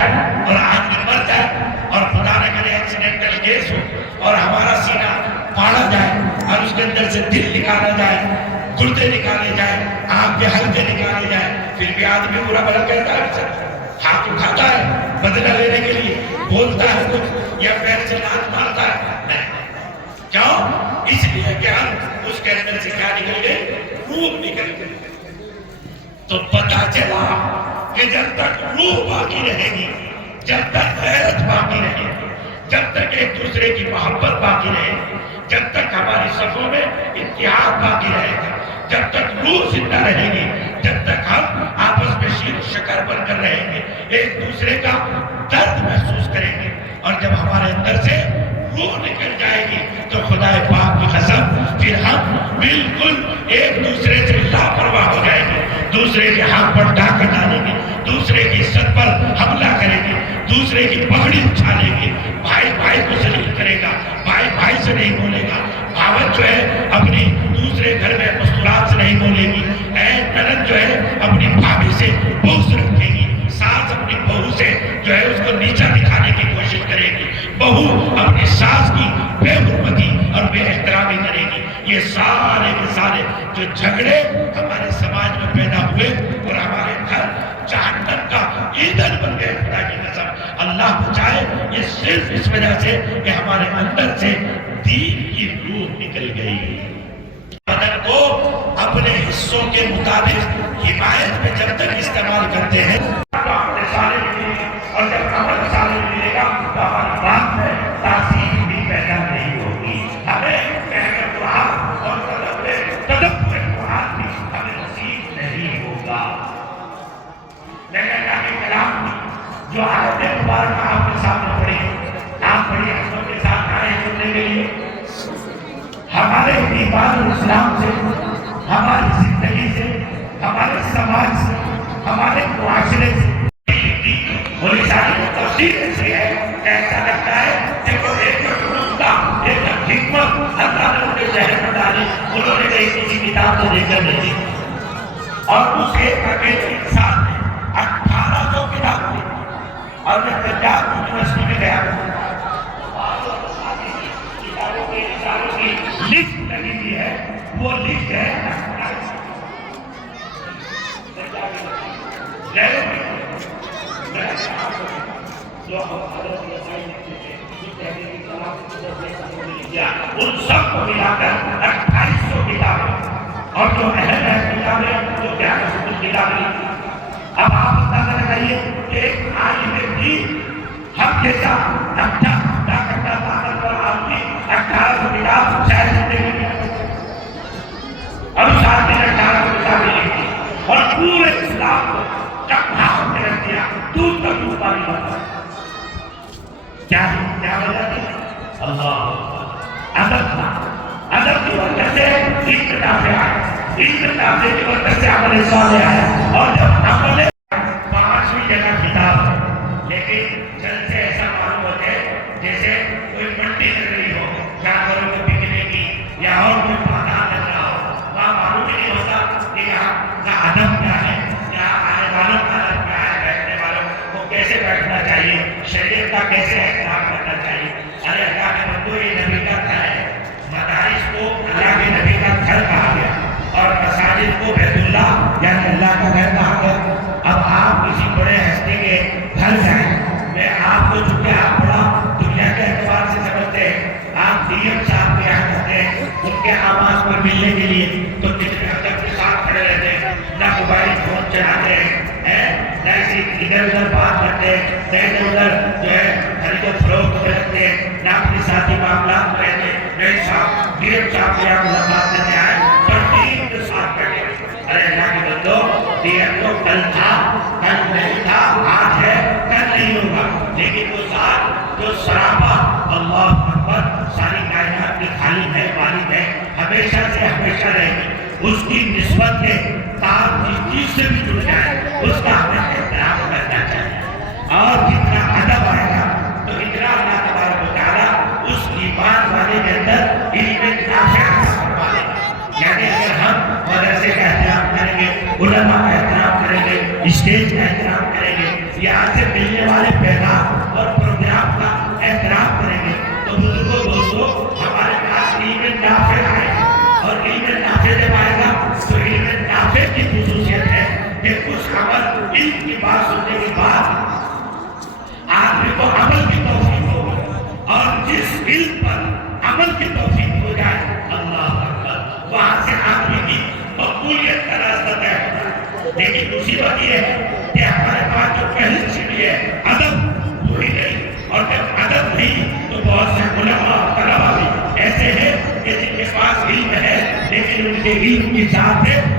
اور آدمی مر جائے اور خدا نہ کرے ایکسیڈنٹل کیس ہو اور ہمارا سینہ پاڑا جائے اور اس کے اندر سے دل نکالا جائے، گردے نکالے جائے، آنکھ کے حلقے نکالے جائے، پھر بھی آدمی برا بھلا کہتا ہے، سر ہاتھ اٹھاتا ہے بدلہ لینے کے لیے، بولتا ہے کچھ یا پیر سے لات مارتا ہے؟ نہیں۔ کیوں؟ اس لیے کہ ہم اس کے اندر سے کیا نکل گئے؟ روح نکل گئے۔ تو پتا چلا کہ جب تک روح باقی رہے گی، جب تک غیرت باقی رہے گی، جب تک ایک دوسرے کی محبت باقی رہے گی، جب تک ہماری صفوں میں اتحاد باقی رہے گا، جب تک روح زندہ رہے گی، جب تک ہم آپس میں شیر و شکر بن کر رہیں گے، ایک دوسرے کا درد محسوس کریں گے، اور جب ہمارے اندر سے روح نکل جائے گی تو خدا پاک کی قسم پھر ہم بالکل ایک دوسرے سے لاپرواہ ہو جائیں گے، دوسرے کے حق پر ڈاکہ ڈالیں گے، دوسرے کی عزت پر حملہ کریں گے، دوسرے کی پگڑی اچھالیں گے، بھائی بھائی کو ذلیل کرے گا، بھائی بھائی سے نہیں بولے گا، بھاوت جو ہے اپنی دوسرے گھر میں مستورات سے نہیں بولے گی، نند جو ہے اپنی بھابھی سے بغض رکھے گی، ساس اپنی بہو سے جو ہے اس کو نیچا دکھانے کی کوشش کرے گی، بہو اپنی ساس کی بے حرمتی اور بے احترامی کرے گی۔ یہ سارے کے سارے جو جھگڑے ہمارے سماج میں پیدا ہوئے اور ہمارے گھر جہنم کا ایندھن بن گئے، خدا کی قسم اللہ بچائے، یہ صرف اس وجہ سے کہ ہمارے اندر سے دین کی روح نکل گئی۔ بدن کو اپنے حصوں کے مطابق حمایت میں جب تک استعمال کرتے ہیں اور جب عمل صالح ملے گا تو ہماری بات میں تاثیر بھی پیدا نہیں ہوگی۔ ہمیں اور تدبر قرآن بھی ہمیں نصیب نہیں ہوگا۔ لیکن اللہ کے کلام میں جو آیت مبارکہ آپ کے سامنے پڑھی، آپ بڑی حسنوں کے ساتھ آئے سننے کے لیے، ہمارے ایمان و اسلام سے، ہماری زندگی سے، ہمارے سماج سے، ہمارے معاشرے سے بڑی ساری تفصیل ایسی ہے کہ ایسا لگتا ہے کہ وہ ایک نقطہ، ایک حکمت اللہ نے ان کے ذہن میں ڈالی، انہوں نے کہیں کسی کتاب سے دیکھ کر نہیں، اور اس ایک اکیلے انسان نے 1800 کتاب دی، اور میں پنجاب یونیورسٹی میں گیا کتابوں کی لسٹ لگی ہوئی ہے، وہ لسٹ ہے ان سب کو ملا کر 2800 کتابیں، اور جو اہم کتابیں جو 1100 کتابیں۔ اب آپ اندازہ لگائیے کہ ایک عالم دین ہم جیسا اچھا کرتا طاقتور آدمی 1800 کتاب شاید زندگی میں، اور اس آدمی نے 1800 کتابیں لکھی اور پورے اسلام کو چپاؤ میں رکھ دیا، دودھ کا دودھ پانی بنا۔ کیا وجہ تھی؟ اللہ ادب کی وجہ سے انتخاب آئے، انتخاب کی وجہ سے عمل صالح آیا، اور جب عمل 5ویں جگہ کتاب ہے، لیکن جلد سے ایسا معلوم ہوتا ہے جیسے کوئی منڈی لگ رہی ہو جانوروں کو بکنے کی، یا اور کوئی بازار لگ رہا ہو، وہاں معلوم ہی نہیں ہوتا کہ یہاں کا ادب کیا ہے، یہاں آنے والوں کا ادب کیا ہے، بیٹھنے والوں کو کیسے بیٹھنا چاہیے، شریعت کا کیسے احترام کرنا چاہیے۔ ارے اللہ کے بندو، یہ نبی کا گھر ہے، مدارس کو اللہ کے نبی کا گھر کہا گیا، اور مساجد کو بیت اللہ یعنی اللہ کا گھر کہا گیا۔ اب آپ کسی بڑے ہستی کے گھر جائیں، میں آپ کو چونکہ آپ بڑا دنیا کے اعتبار سے سمجھتے ہیں، آپ ڈی ایم صاحب کے یہاں جاتے ہیں ان کے آواز پر ملنے کے لیے، تو کتنے ادب کے ساتھ کھڑے رہتے ہیں، نہ موبائل فون چلاتے ہیں، نہ اسی ادھر ادھر بات کرتے ہیں، نہ ادھر ادھر جو ہے خرید و فروخت میں رکھتے ہیں، نہ اپنی ذاتی معاملات میں رہتے ہیں۔ نہیں صاحب، ڈی ایم صاحب کے یہاں ملاقات کرنے آئے پر ٹیم کے ساتھ بیٹھے۔ ارے اللہ کے بندو، ڈی ایم تو کل تھا، کل نہیں تھا، آج ہے، کل نہیں ہوگا، لیکن وہ ذات جو سراپا اللہ اکبر ساری کائنات کی خالق ہے، مالک ہے، ہمیشہ سے ہمیشہ رہے گی، اس کی نسبت کے تار جس چیز سے بھی جڑ جائے اس کا ہمیں احترام کرنا چاہیے، اور جتنا ادب آئے گا تو اتنا اللہ تبارک و تعالیٰ اس ایمان والے کے اندر علم نافع فرما دے گا۔ یعنی اگر ہم مدرسے کا احترام کریں گے، علماء کا احترام کریں گے، اسٹیج کا احترام کریں گے، یہاں سے ملنے والے بات سننے کے بعد آدمی کو عمل کی توفیق ہو، اور جس علم پر عمل کی توفیق ہو جائے، اللہ اکبر، وہاں سے آدمی کی مقبولیت کا راستہ طے ہوتا ہے۔ لیکن مصیبت یہ ہے کہ ہمارے پاس جو پہلی سیڑھی ہے ادب، وہی نہیں، اور جب ادب نہیں تو بہت سے علماء طلباء بھی ایسے ہیں کہ جن کے پاس علم ہے لیکن ان کے علم کی ذات ہے